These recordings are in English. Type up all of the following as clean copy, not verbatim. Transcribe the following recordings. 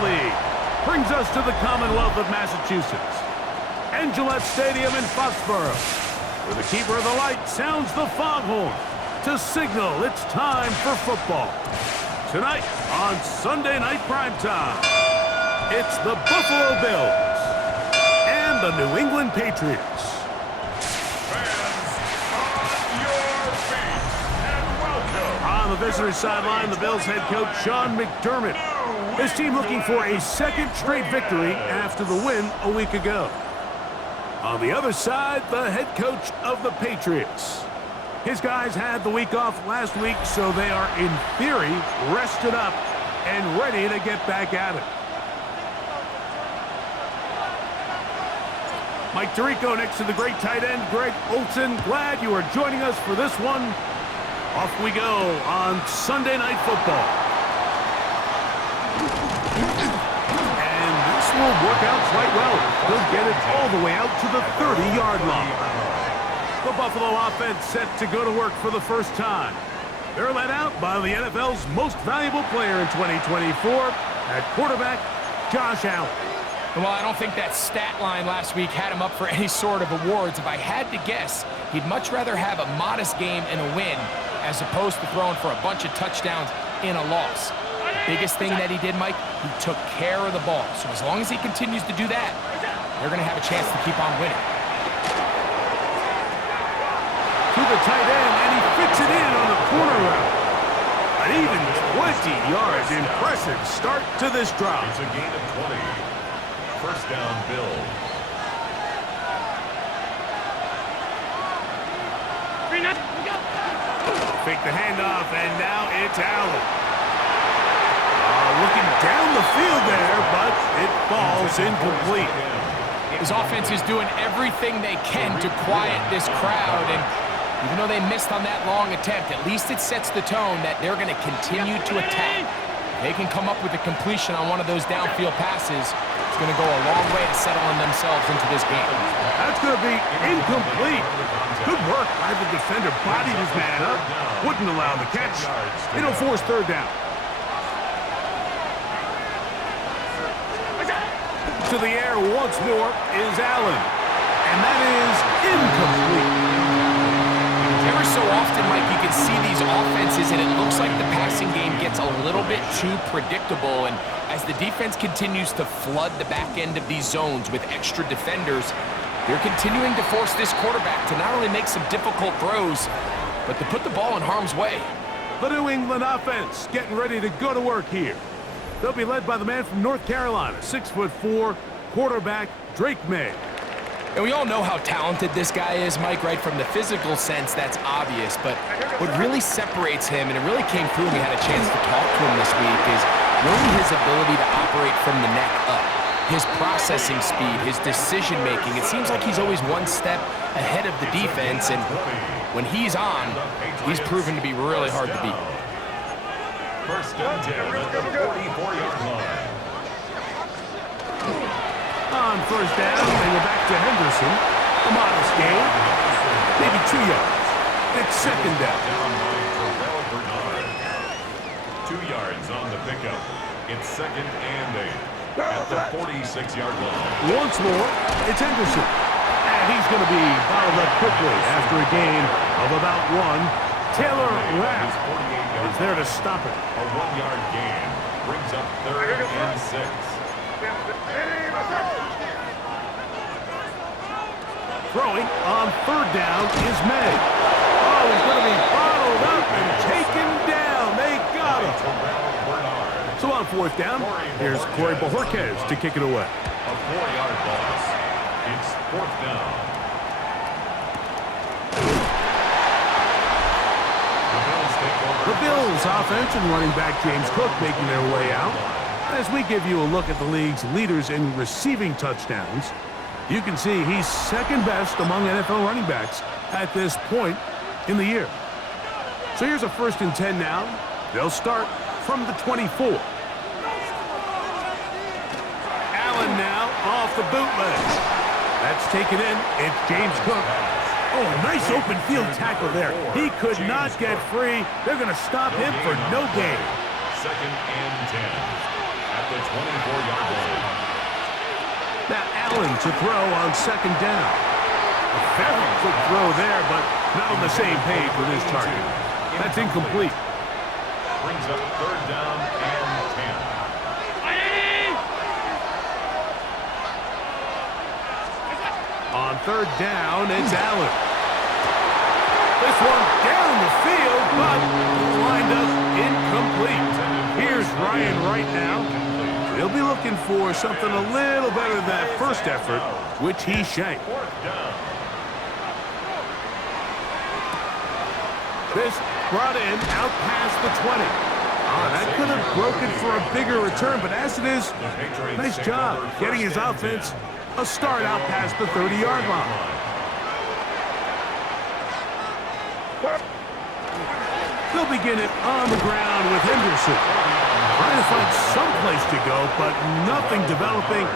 Football League brings us to the Commonwealth of Massachusetts and Gillette Stadium in Foxborough, where the keeper of the light sounds the foghorn to signal it's time for football. Tonight on Sunday Night Primetime, it's the Buffalo Bills and the New England Patriots. Fans, on your feet and welcome. On the visitor's sideline, the Bills head coach Sean McDermott. His team looking for a second straight victory after the win a week ago. On the other side, the head coach of the Patriots. His guys had the week off last week, so they are, in theory, rested up and ready to get back at it. Mike Tirico next to the great tight end, Greg Olsen. Glad you are joining us for this one. Off we go on Sunday Night Football. And this will work out quite well. He'll get it all the way out to the 30-yard line. The Buffalo offense set to go to work for the first time. They're led out by the NFL's most valuable player in 2024 at quarterback, Josh Allen. Well, I don't think that stat line last week had him up for any sort of awards. If I had to guess, he'd much rather have a modest game and a win as opposed to throwing for a bunch of touchdowns in a loss. The biggest thing that he did, Mike, he took care of the ball. So as long as he continues to do that, they're going to have a chance to keep on winning. To the tight end, and he fits it in on the corner route. An even 20 yards. Impressive start to this drive. It's a gain of 20. First down, Bills. Fake the handoff, and now it's Allen. Looking down the field there, but it falls incomplete. His offense is doing everything they can to quiet this crowd, and even though they missed on that long attempt, at least it sets the tone that they're going to continue to attack. They can come up with a completion on one of those downfield passes. It's going to go a long way to settling themselves into this game. That's going to be incomplete. Good work by the defender. Bodied his man up. Wouldn't allow the catch. It'll force third down. To the air once more is Allen. And that is incomplete. Every so often, Mike, you can see these offenses, and it looks like the passing game gets a little bit too predictable. And as the defense continues to flood the back end of these zones with extra defenders, they're continuing to force this quarterback to not only make some difficult throws, but to put the ball in harm's way. The New England offense getting ready to go to work here. They'll be led by the man from North Carolina, 6'4", quarterback Drake May. And we all know how talented this guy is, Mike, right? From the physical sense, that's obvious. But what really separates him, and it really came through when we had a chance to talk to him this week, is really his ability to operate from the neck up. His processing speed, his decision-making. It seems like he's always one step ahead of the defense, and when he's on, he's proven to be really hard to beat. First and 10 at the 44-yard line. On first down, they go back to Henderson. A modest gain, maybe 2 yards. It's second down. 2 yards on the pickup. It's second and 8 at the 46-yard line. Once more, it's Henderson. And he's going to be bottled up quickly after a gain of about 1. Taylor Rapp is there to stop it. A 1-yard gain brings up third and 6. Throwing on third down is May. Oh, he's going to be bottled up and taken down. They got him. So on fourth down, here's Corey Bojorquez to kick it away. A 4-yard loss. It's fourth down. The Bills offense and running back James Cook making their way out. As we give you a look at the league's leaders in receiving touchdowns, you can see he's second best among NFL running backs at this point in the year. So here's a first and 10 now. They'll start from the 24. Allen now off the bootleg. That's taken in. It's James Cook. Oh, nice open field tackle there. He could not get free. They're going to stop him for no gain. Second and 10 at the 24-yard line. Now Allen to throw on second down. A very quick throw there, but not on the same page with his target. That's incomplete. Brings up third down and 10. On third down, it's Allen. This one down the field, but lined up incomplete. Here's Ryan right now. He'll be looking for something a little better than that first effort, which he shanked. This brought in out past the 20. That could have broken for a bigger return, but as it is, nice job getting his offense a start out past the 30-yard line. They'll begin it on the ground with Henderson. Trying to find some place to go, but nothing developing.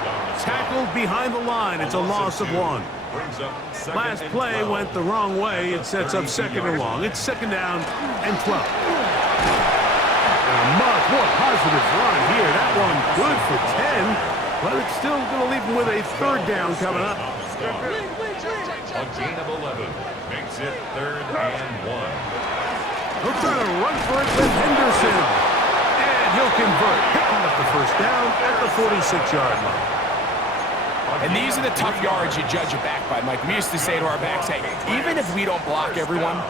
Tackled behind the line. It's a loss of 1. Last play went the wrong way. It sets up second and long. It's second down and 12. A much more positive run here. That one good for 10. But it's still going to leave him with a third down coming up. A gain of 11 makes it third and 1. He'll try to run for it with Henderson. And he'll convert, picking up the first down at the 46-yard line. And these are the tough yards you judge a back by, Mike. We used to say to our backs, hey, even if we don't block everyone,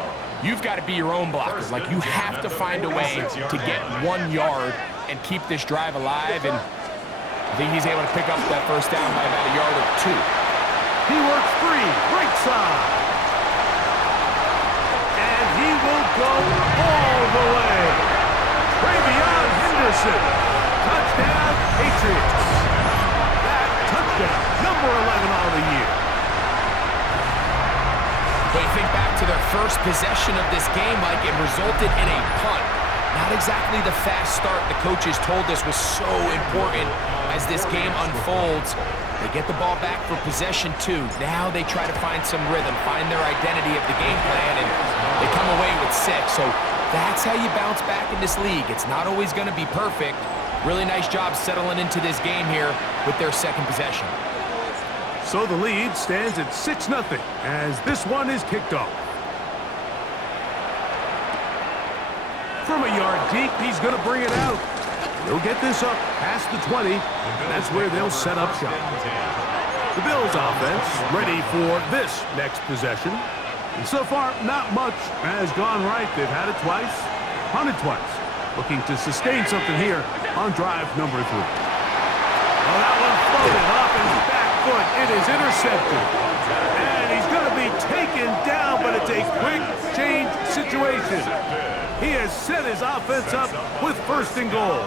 you've got to be your own blockers. Like, you have to find a way to get 1 yard and keep this drive alive. And I think he's able to pick up that first down by about a yard or 2. He works free, right side. And he will go all the way. Travion Henderson. Touchdown, Patriots. That touchdown, number 11 on the year. But you think back to their first possession of this game, like it resulted in a punt. Not exactly the fast start the coaches told us was so important as this game unfolds. They get the ball back for possession 2. Now they try to find some rhythm, find their identity of the game plan, and they come away with 6. So that's how you bounce back in this league. It's not always going to be perfect. Really nice job settling into this game here with their second possession. So the lead stands at 6-0 as this one is kicked off. From a yard deep, he's going to bring it out. He'll get this up past the 20. That's where they'll set up shop. The Bills offense ready for this next possession. And so far, not much has gone right. They've had it twice, punted twice. Looking to sustain something here on drive number 3. Oh, that one floated off his back foot. It is intercepted. And he's going to be taken down, but it's a quick change situation. He has set his offense up with first and goal.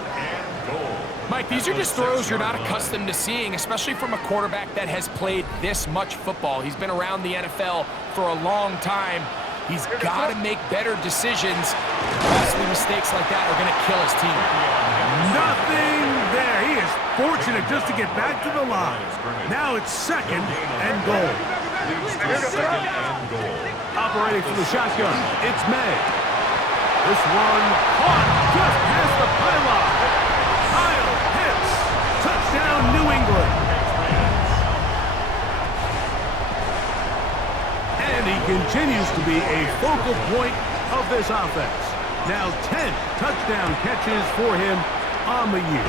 Mike, these are just throws you're not accustomed to seeing, especially from a quarterback that has played this much football. He's been around the NFL for a long time. He's got to make better decisions. Costly mistakes like that are going to kill his team. Nothing there. He is fortunate just to get back to the line. Now it's second and goal. Operating from the shotgun, it's May. This one caught just past the pylon. Kyle hits. Touchdown, New England. And he continues to be a focal point of this offense. Now 10 touchdown catches for him on the year.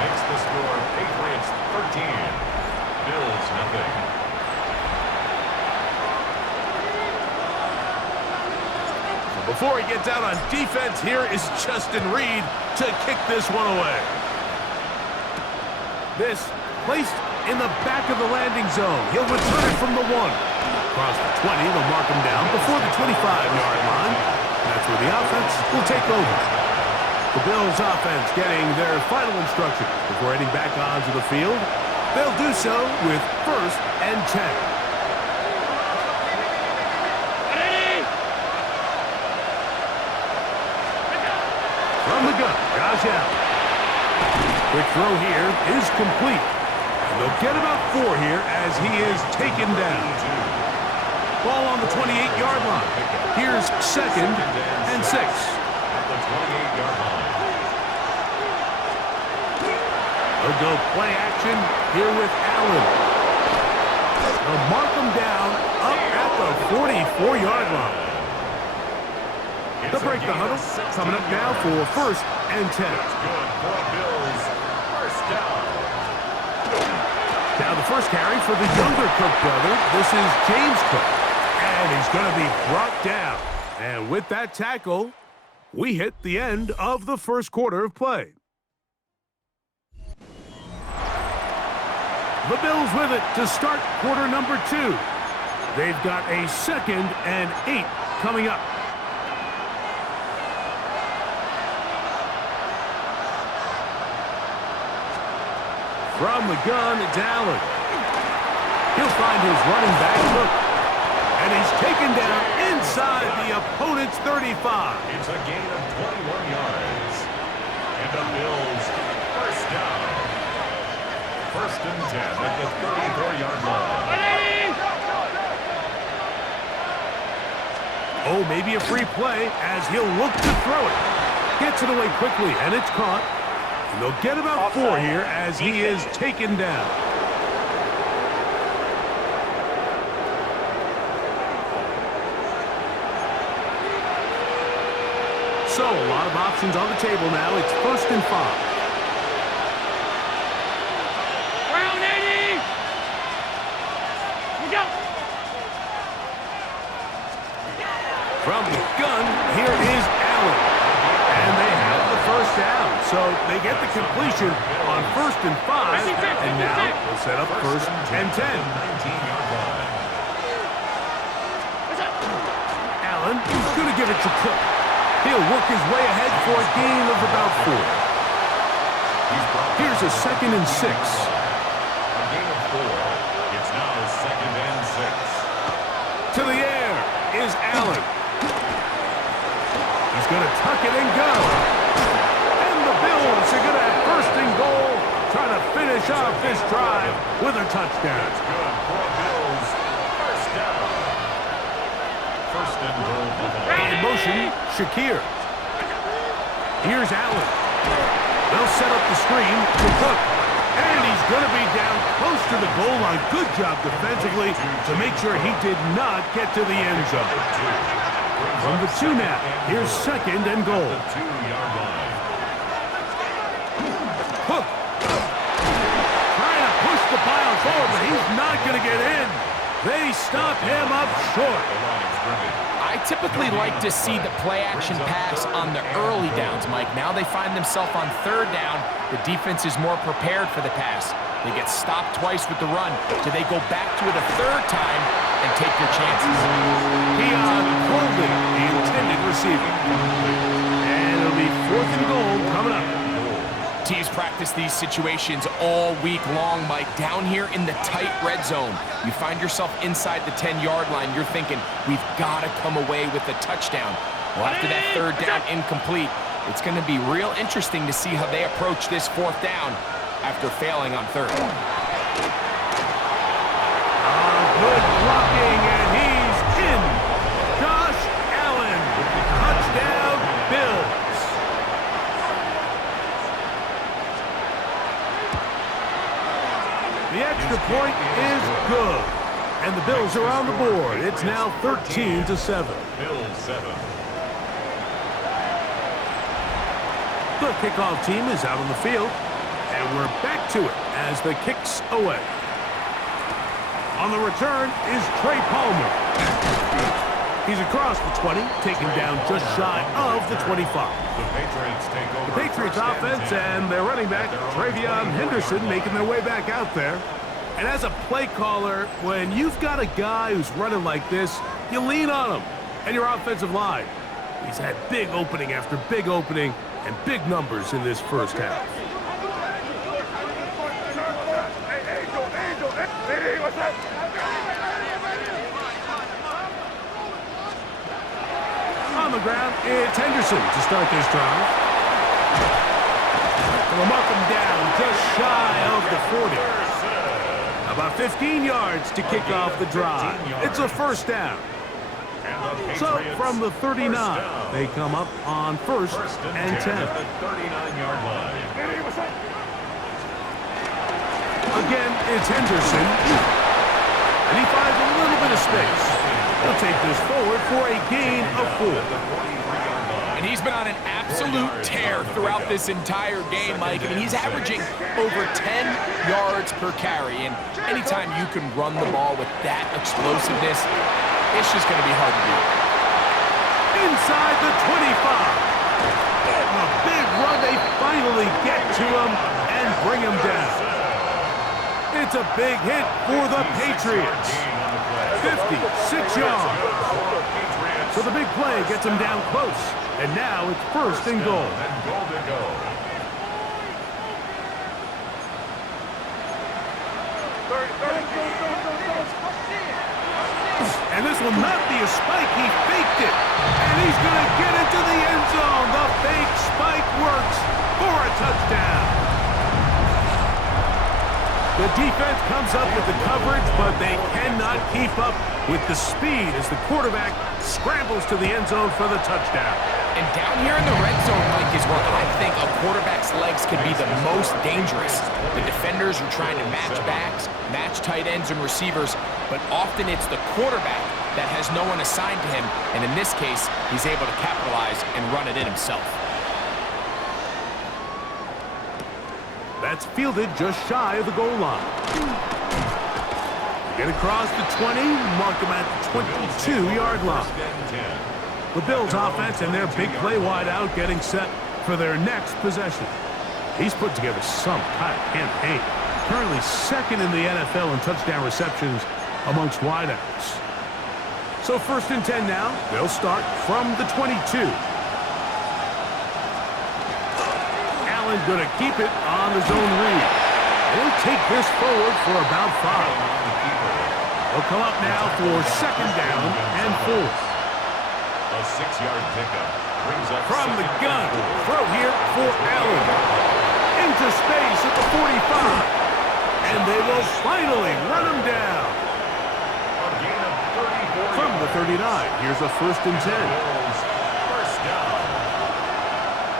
Makes the score Patriots 13, Bills nothing. Before he gets out on defense, here is Justin Reed to kick this one away. This placed in the back of the landing zone. He'll return it from the 1. Across the 20, they'll mark him down before the 25-yard line. That's where the offense will take over. The Bills offense getting their final instruction before heading back onto the field. They'll do so with first and 10. From the gun, Josh Allen. Quick throw here is complete. And they'll get about 4 here as he is taken down. Ball on the 28-yard line. Here's second and 6. At the 28-yard line. They'll go play action here with Allen. They'll mark him down up at the 44-yard line. They'll break the huddle. Coming up now for 1st and 10. Good for Bills. First down. Now the first carry for the younger Cook brother. This is James Cook. And he's going to be brought down. And with that tackle, we hit the end of the first quarter of play. The Bills with it to start quarter number 2. They've got a 2nd and 8 coming up. From the gun, it's Allen. He'll find his running back, Cook. And he's taken down inside the opponent's 35. It's a gain of 21 yards. And the Bills, first down. 1st and 10 at the 34-yard line. Oh, maybe a free play as he'll look to throw it. Gets it away quickly, and it's caught. And they'll get about 4 here as he is taken down. So, a lot of options on the table now. It's 1st and 5. From the gun, here is Allen. And they have the first down. So they get the completion on 1st and 5. And now they'll set up 1st and 10. Allen is going to give it to Cook. He'll work his way ahead for a gain of about 4. Here's a 2nd and 6. A gain of 4. It's now 2nd and 6. To the air is Allen. He's going to tuck it and go. And the Bills are going to have 1st and goal, trying to finish off this drive with a touchdown. That's good for Bills. First down. 1st and goal. In motion, Shakir. Here's Allen. They'll set up the screen to Cook. And he's going to be down close to the goal line. Good job defensively to make sure he did not get to the end zone. From the 2 now, here's 2nd and goal. 2-yard line. Cook trying to push the pile forward, but he's not going to get in. They stop him up short. I typically like to see the play-action pass on the early downs, Mike. Now they find themselves on 3rd down. The defense is more prepared for the pass. They get stopped twice with the run. Do they go back to it a 3rd time and take their chances? Keon holding the intended receiver. And it'll be 4th and goal coming up. Teams practice these situations all week long, Mike. Down here in the tight red zone, you find yourself inside the 10-yard line. You're thinking, we've got to come away with a touchdown. Well, after that 3rd down incomplete, it's going to be real interesting to see how they approach this 4th down after failing on 3rd. Good blocking, and he's in. Josh Allen, touchdown, Bills. The extra point is good, and the Bills are on the board. It's now 13-7. Bills 7. The kickoff team is out on the field, and we're back to it as the kick's away. On the return is Trey Palmer. He's across the 20, taken down just shy of the 25. The Patriots take over. The Patriots offense and their running back, Travion Henderson, making their way back out there. And as a play caller, when you've got a guy who's running like this, you lean on him and your offensive line. He's had big opening after big opening and big numbers in this first half. On the ground, it's Henderson to start this drive. They'll mark him down just shy of the 40. About 15 yards to kick off the drive. It's a first down. So from the 39, they come up on 1st and 10. At the 39-yard line. again, it's Henderson. And he finds a little bit of space. He'll take this forward for a gain of 4. And he's been on an absolute tear throughout this entire game, Mike. I mean, he's averaging over 10 yards per carry. And anytime you can run the ball with that explosiveness, it's just going to be hard to do. Inside the 25. A big run. They finally get to him and bring him down. It's a big hit for the Patriots. 56 yards. So the big play gets him down close. And now it's 1st and goal. And this will not be a spike. He faked it. And he's going to get into the end zone. The fake spike works for a touchdown. The defense comes up with the coverage, but they cannot keep up with the speed as the quarterback scrambles to the end zone for the touchdown. And down here in the red zone, Mike, is where I think a quarterback's legs can be the most dangerous. The defenders are trying to match backs, match tight ends and receivers, but often it's the quarterback that has no one assigned to him, and in this case, he's able to capitalize and run it in himself. That's fielded just shy of the goal line. Get across the 20, mark him at the 22-yard line. The Bills offense and their big play wide out getting set for their next possession. He's put together some kind of campaign. Currently 2nd in the NFL in touchdown receptions amongst wideouts. So 1st and 10 now. They'll start from the 22. Allen going to keep it on the zone read. They'll take this forward for about 5. They'll come up now for 2nd down and 4. A 6-yard pickup brings up from the gun. Throw here for Allen. Into space at the 45. And they will finally run him down. A gain of 34 from the 39. Here's a 1st and 10. First down.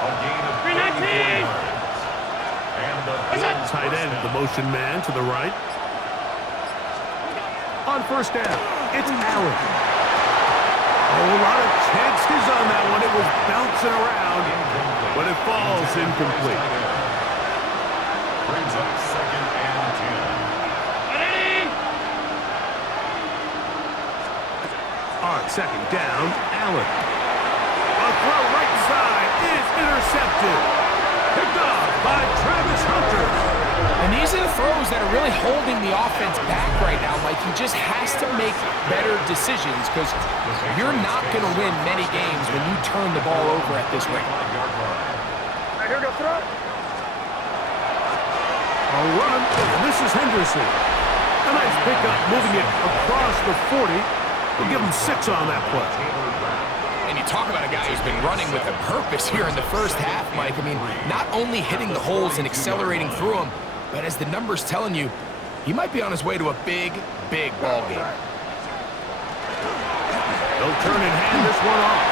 A gain of 34 yards. And the Tight end, the motion man to the right. On 1st down, it's Allen. A lot of chances on that one. It was bouncing around, but it falls incomplete. Brings up 2nd and 10. On 2nd down, Allen. A throw right side is intercepted. Picked off by Travis Hunter. And these are the throws that are really holding the offense back right now, Mike. He just has to make better decisions because you're not going to win many games when you turn the ball over at this rate. Here go throw. A run, and this is Henderson. A nice pickup, moving it across the 40. We'll give him 6 on that play. And you talk about a guy who's been running with a purpose here in the first half, Mike. I mean, not only hitting the holes and accelerating through them, but as the numbers telling you, he might be on his way to a big, big ball game. They'll turn and hand this one off.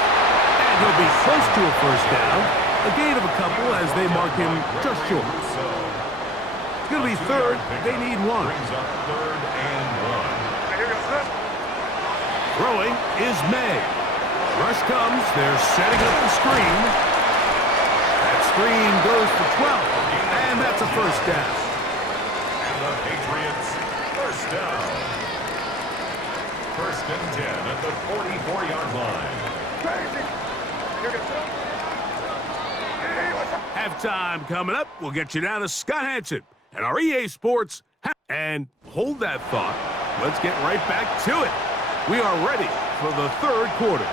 And he'll be close to a 1st down. A gain of a couple as they mark him just short. It's going to be 3rd. They need 1. Brings up 3rd and 1. Throwing is May. Rush comes. They're setting up the screen. That screen goes for 12. And that's a 1st down. And the Patriots, 1st down. 1st and 10 at the 44-yard line. Halftime coming up. We'll get you down to Scott Hansen and our EA Sports. And hold that thought. Let's get right back to it. We are ready for the 3rd quarter.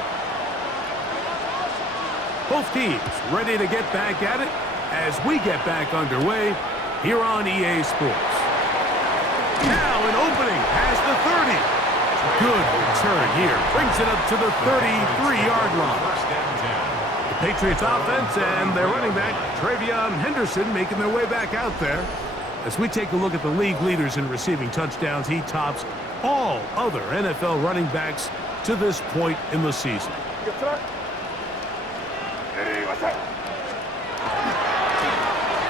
Both teams ready to get back at it as we get back underway here on EA Sports. Now an opening past the 30. Good return here. Brings it up to the 33-yard line. The Patriots offense and their running back, Travion Henderson, making their way back out there. As we take a look at the league leaders in receiving touchdowns, he tops all other NFL running backs to this point in the season.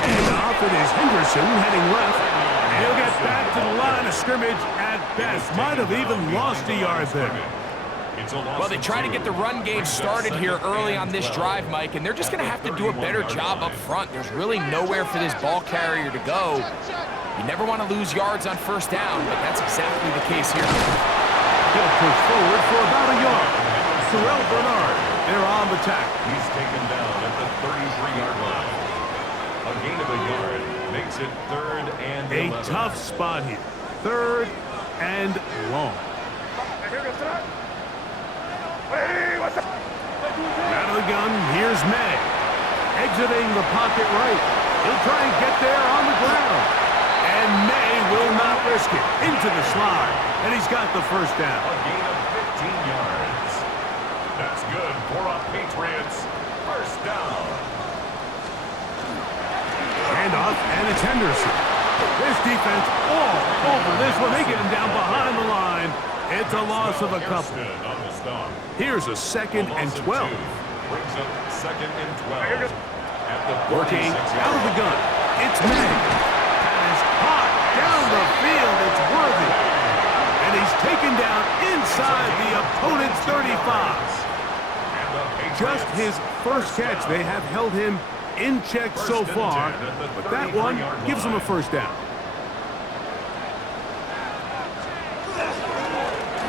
And off it is Henderson heading left. He'll get back to the line of scrimmage at best. Might have even lost a yard there. Well, they try to get the run game started here early on this drive, Mike, and they're just going to have to do a better job up front. There's really nowhere for this ball carrier to go. You never want to lose yards on first down, but that's exactly the case here. He'll push forward for about a yard. Terrell Bernard, they're on the tackle. He's taken down at the 33-yard line. A gain of a yard makes it 3rd and 11. A tough spot here. 3rd and long. Out of the gun, here's May. Exiting the pocket right. He'll try and get there on the ground. And May will not risk it. Into the slide. And he's got the first down. A gain of 15 yards. That's good for a Patriots first down. Handoff, and it's Henderson. This defense all over this one. They get him down behind the line. It's a loss of a couple. Here's a 2nd and 12. Brings up 2nd and 12. At the Working out of the gun. It's May. And is caught down the field. It's Worthy. And he's taken down inside the opponent's 35. Just his first catch. They have held him in check so far, but that one gives him a first down.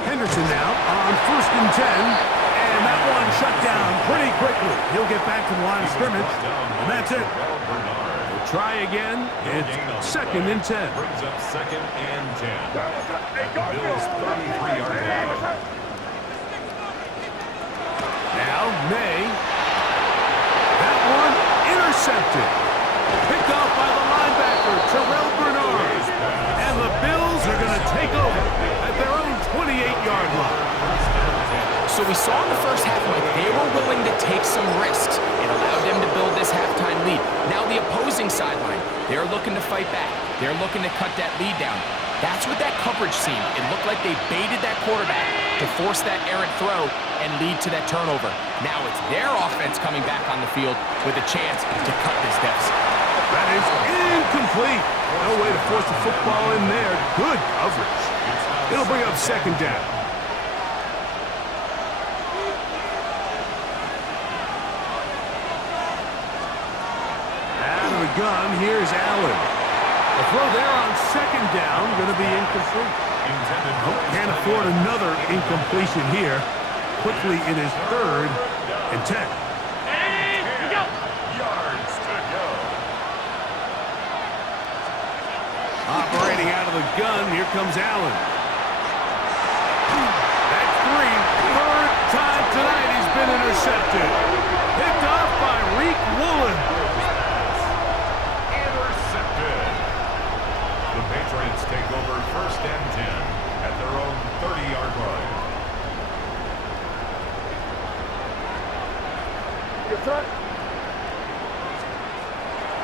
Henderson now on 1st and 10, and that one shut down pretty quickly. He'll get back to the line of scrimmage, and that's it. He'll try again. It's 2nd and 10. Brings up 2nd and 10. At the Bills' 33-yard line. Now May. That one intercepted. Picked off by the linebacker, Terrell Bernard. And the Bills are going to take over at their own 28-yard line. So we saw in the first half, Mike, they were willing to take some risks. It allowed them to build this halftime lead. Now the opposing sideline, they're looking to fight back. They're looking to cut that lead down. That's what that coverage seemed. It looked like they baited that quarterback to force that errant throw and lead to that turnover. Now it's their offense coming back on the field with a chance to cut this deficit. That is incomplete. No way to force the football in there. Good coverage. It'll bring up 2nd down. Out of the gun, here's Allen. The throw there on 2nd down, going to be incomplete. Can't afford another incompletion here. Quickly in his 3rd and 10. Yards to go. Operating out of the gun, here comes Allen. That's 3rd time tonight he's been intercepted. Picked off by Reek Woolen. Intercepted. The Patriots take over 1st and 10 at their own 30-yard line.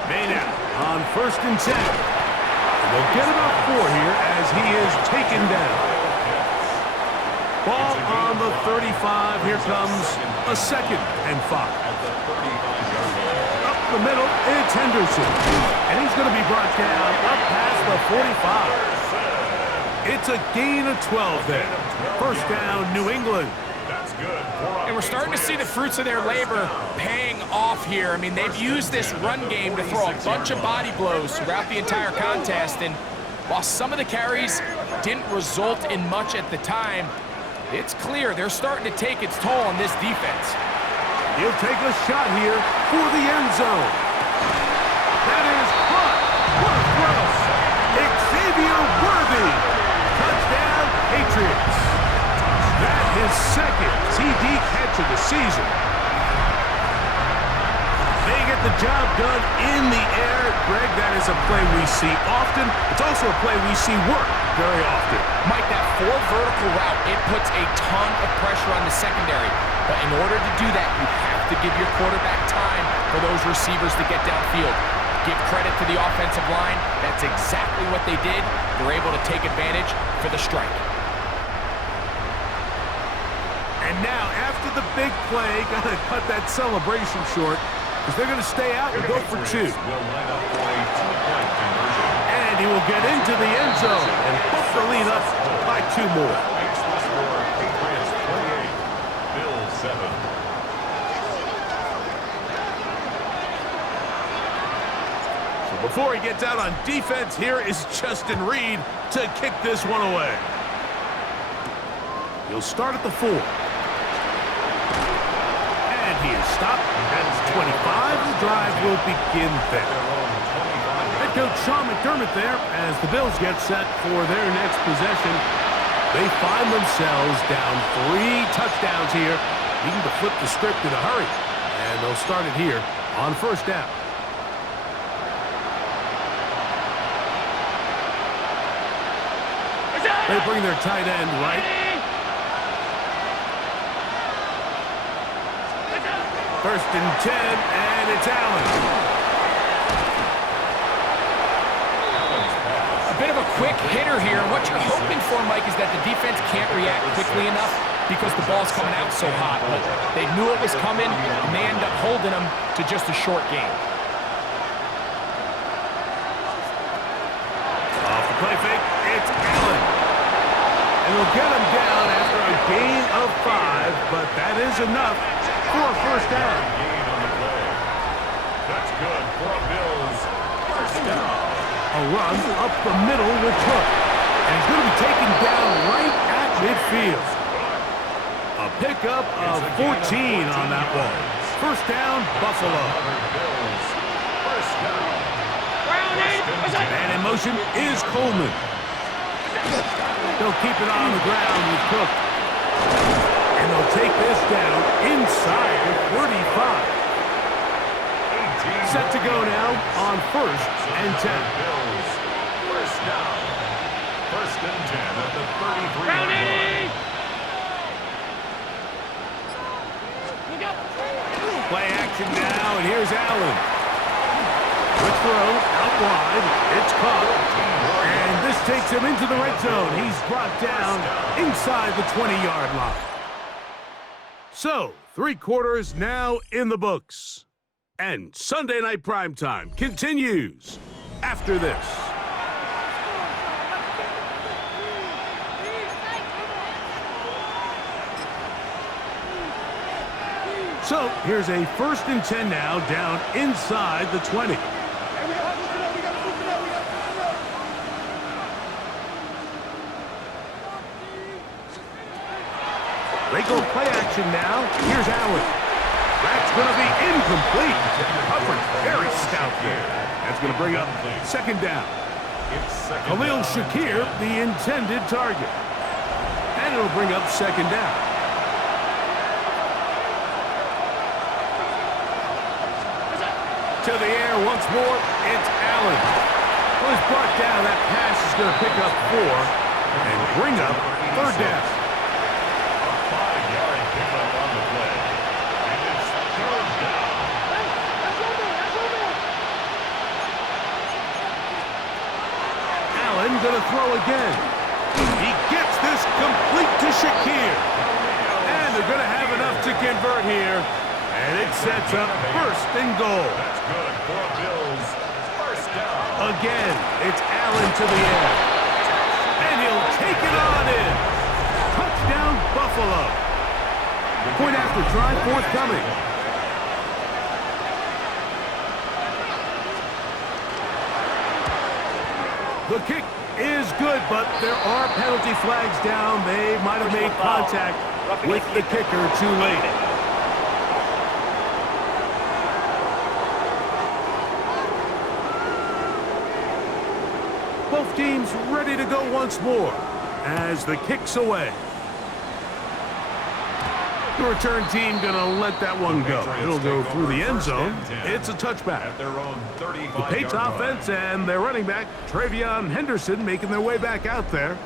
May now on 1st and 10. And they'll get about 4 here as he is taken down. Ball on the 35. Here comes a 2nd and 5. Up the middle, it's Henderson. And he's going to be brought down up past the 45. It's a gain of 12 there. First down, New England. That's good. And we're starting to see the fruits of their labor paying off here. I mean, they've used this run game to throw a bunch of body blows throughout the entire contest. And while some of the carries didn't result in much at the time, it's clear they're starting to take its toll on this defense. He'll take a shot here for the end zone. That is caught. What a throw. Xavier Worthy. Touchdown, Patriots. That is 2nd TD catch of the season. They get the job done in the air. Greg, that is a play we see often. It's also a play we see work very often. Mike, that 4 vertical route, it puts a ton of pressure on the secondary. But in order to do that, you have to give your quarterback time for those receivers to get downfield. Give credit to the offensive line. That's exactly what they did. They're able to take advantage for the strike. And now, after the big play, got to cut that celebration short because they're going to stay out and go for 2. Will line up for a 2-point conversion. And he will get into the end zone and put the lead up by 2 more. Makes the score Patriots 28, Bills 7. So before he gets out on defense, here is Justin Reed to kick this one away. He'll start at the 4. And he is stopped at 25. The drive will begin there. Head coach Sean McDermott there as the Bills get set for their next possession. They find themselves down 3 touchdowns here, needing to flip the script in a hurry. And they'll start it here on first down. They bring their tight end right. First and 10, and it's Allen. A bit of a quick hitter here. What you're hoping for, Mike, is that the defense can't react quickly enough because the ball's coming out so hot. But they knew it was coming, and they end up holding them to just a short game. Off the play fake, it's Allen. And they'll get him down after a gain of 5, but that is enough for a first down. Gain on the play. That's good for a Bills first down. A run up the middle with Cook. And he's going to be taken down right at midfield. A pickup of 14 on that one. First down, Buffalo. Bills first down. And in motion is Coleman. They'll keep it on the ground with Cook. And they'll take this down inside the 35. Set to go now on first and 10. Bills first down. First and 10 at the 33-yard line. Play action now, and here's Allen. Quick throw, out wide. It's caught. And this takes him into the red zone. He's brought down inside the 20-yard line. So, 3 quarters now in the books. And Sunday Night Primetime continues after this. So, here's a first and 10 now, down inside the 20. They go play action now. Here's Allen. That's going to be incomplete. Coverage very stout there. That's going to bring up second down. Khalil Shakir, the intended target. And it'll bring up second down. To the air once more, it's Allen. Well, he's brought down. That pass is going to pick up 4 and bring up third down. A 5-yard pickup on the play. And it's third down. Allen going to throw again. He gets this complete to Shakir. And they're going to have enough to convert here. And it sets up first and goal. That's good for Bills first down. Again, it's Allen to the end. And he'll take it on in. Touchdown, Buffalo. Point after try forthcoming. The kick is good, but there are penalty flags down. They might have made contact with the kicker too late. Both teams ready to go once more as the kick's away. The return team going to let that one go. It'll go through the end zone. It's a touchback. At their own 35-yard The Patriots offense and their running back, Travion Henderson, making their way back out there.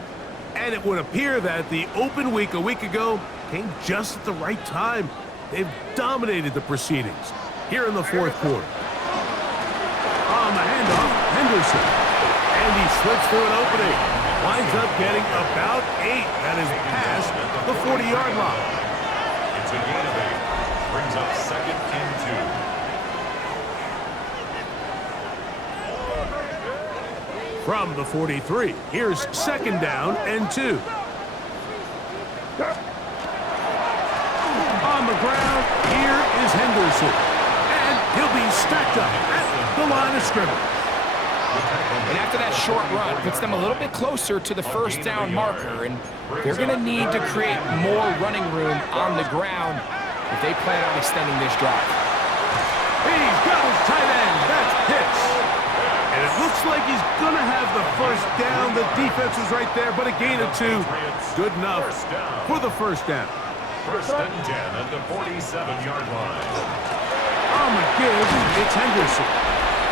And it would appear that the open week a week ago came just at the right time. They've dominated the proceedings here in the fourth quarter. On the handoff, Henderson. And he slips through an opening. Winds up getting about 8. That is past the 40-yard line. It's a gain of 8. Brings up second and 2. From the 43, here's second down and 2. On the ground, here is Henderson. And he'll be stacked up at the line of scrimmage. And after that short run, puts them a little bit closer to the first down marker, and they're going to need to create more running room on the ground if they plan on extending this drive. He's got his tight end. That's Pitts. And it looks like he's going to have the first down. The defense was right there, but a gain of 2. Good enough for the first down. First and 10 at the 47-yard line. On the give, it's Henderson.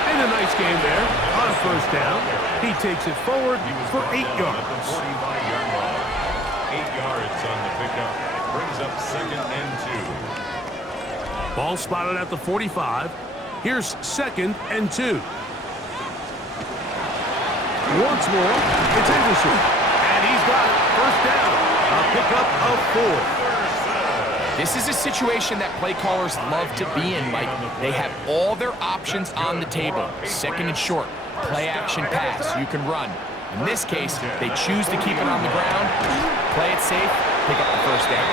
And a nice game there on first down. He takes it forward for 8 yards. At the 45-yard line. 8 yards on the pickup. Brings up second and 2. Ball spotted at the 45. Here's second and 2. Once more, it's Henderson. And he's got it. First down. A pickup of 4. This is a situation that play callers love to be in, Mike. They have all their options on the table. Second and short, play action pass, you can run. In this case, they choose to keep it on the ground, play it safe, pick up the first down.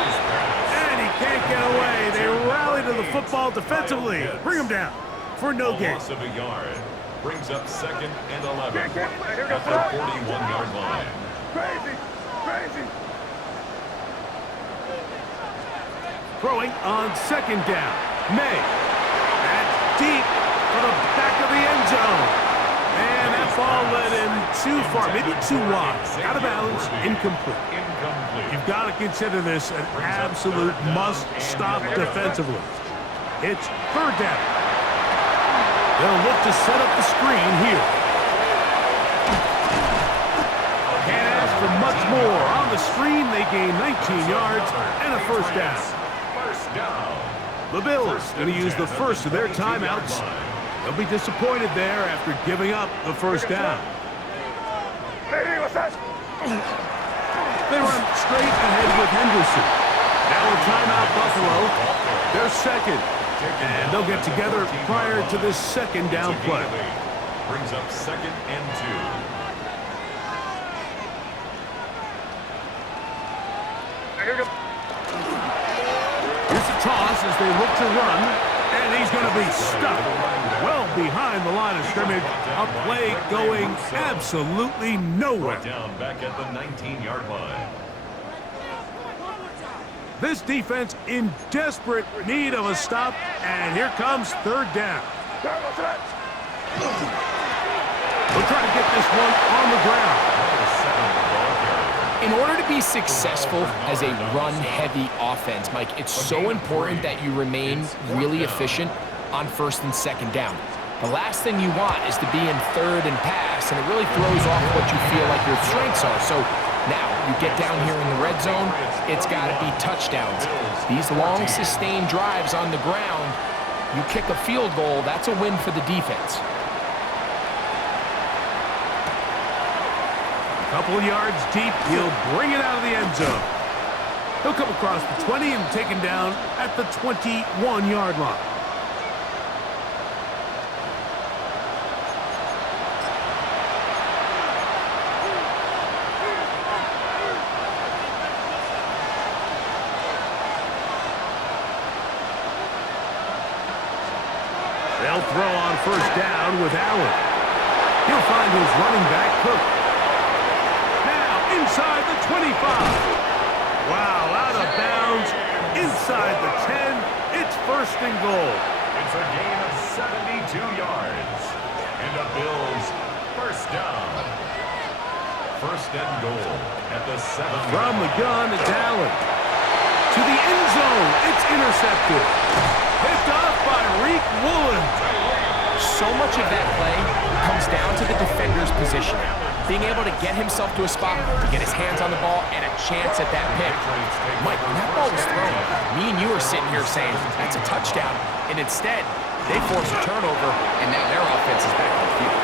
And he can't get away. They rally to the football defensively. Bring him down for no gain. Loss of a yard. Brings up second and 11 at the 41-yard line. Crazy. Throwing on second down. May. That's deep for the back of the end zone. And that ball led him too far, maybe too wide. Out of bounds, incomplete. You've got to consider this an absolute must-stop defensively. It's third down. They'll look to set up the screen here. Can't ask for much more. On the screen, they gain 19 yards and a first down. The Bills going to use the first of their timeouts. They'll be disappointed there after giving up the first down. They run straight ahead with Henderson. Now a timeout, Buffalo. They're second. And they'll get together prior to this second down play. Brings up second and 2. Here's a toss as they look to run, and he's going to be stuck well behind the line of scrimmage. A play going absolutely nowhere. Down back at the 19-yard line. This defense in desperate need of a stop, and here comes third down. We'll try to get this one on the ground. In order to be successful as a run-heavy offense, Mike, it's so important that you remain really efficient on first and second down. The last thing you want is to be in third and pass, and it really throws off what you feel like your strengths are. So now you get down here in the red zone, it's got to be touchdowns. These long, sustained drives on the ground, you kick a field goal, that's a win for the defense. Couple of yards deep, he'll bring it out of the end zone. He'll come across the 20 and taken down at the 21-yard line. They'll throw on first down with Allen. He'll find his running back, Cook. Inside the 25. Wow, out of bounds. Inside the 10. It's first and goal. It's a gain of 72 yards. And the Bills first down. First and goal at the 7. From the gun, it's Allen. To the end zone. It's intercepted. Picked off by Reek Woolen. So much of that play comes down to the defender's position. Being able to get himself to a spot, to get his hands on the ball, and a chance at that pick. Mike, when that ball was thrown, me and you are sitting here saying, that's a touchdown. And instead, they force a turnover, and now their offense is back on the field.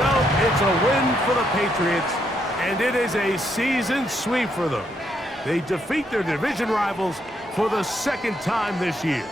So, it's a win for the Patriots, and it is a season sweep for them. They defeat their division rivals for the second time this year.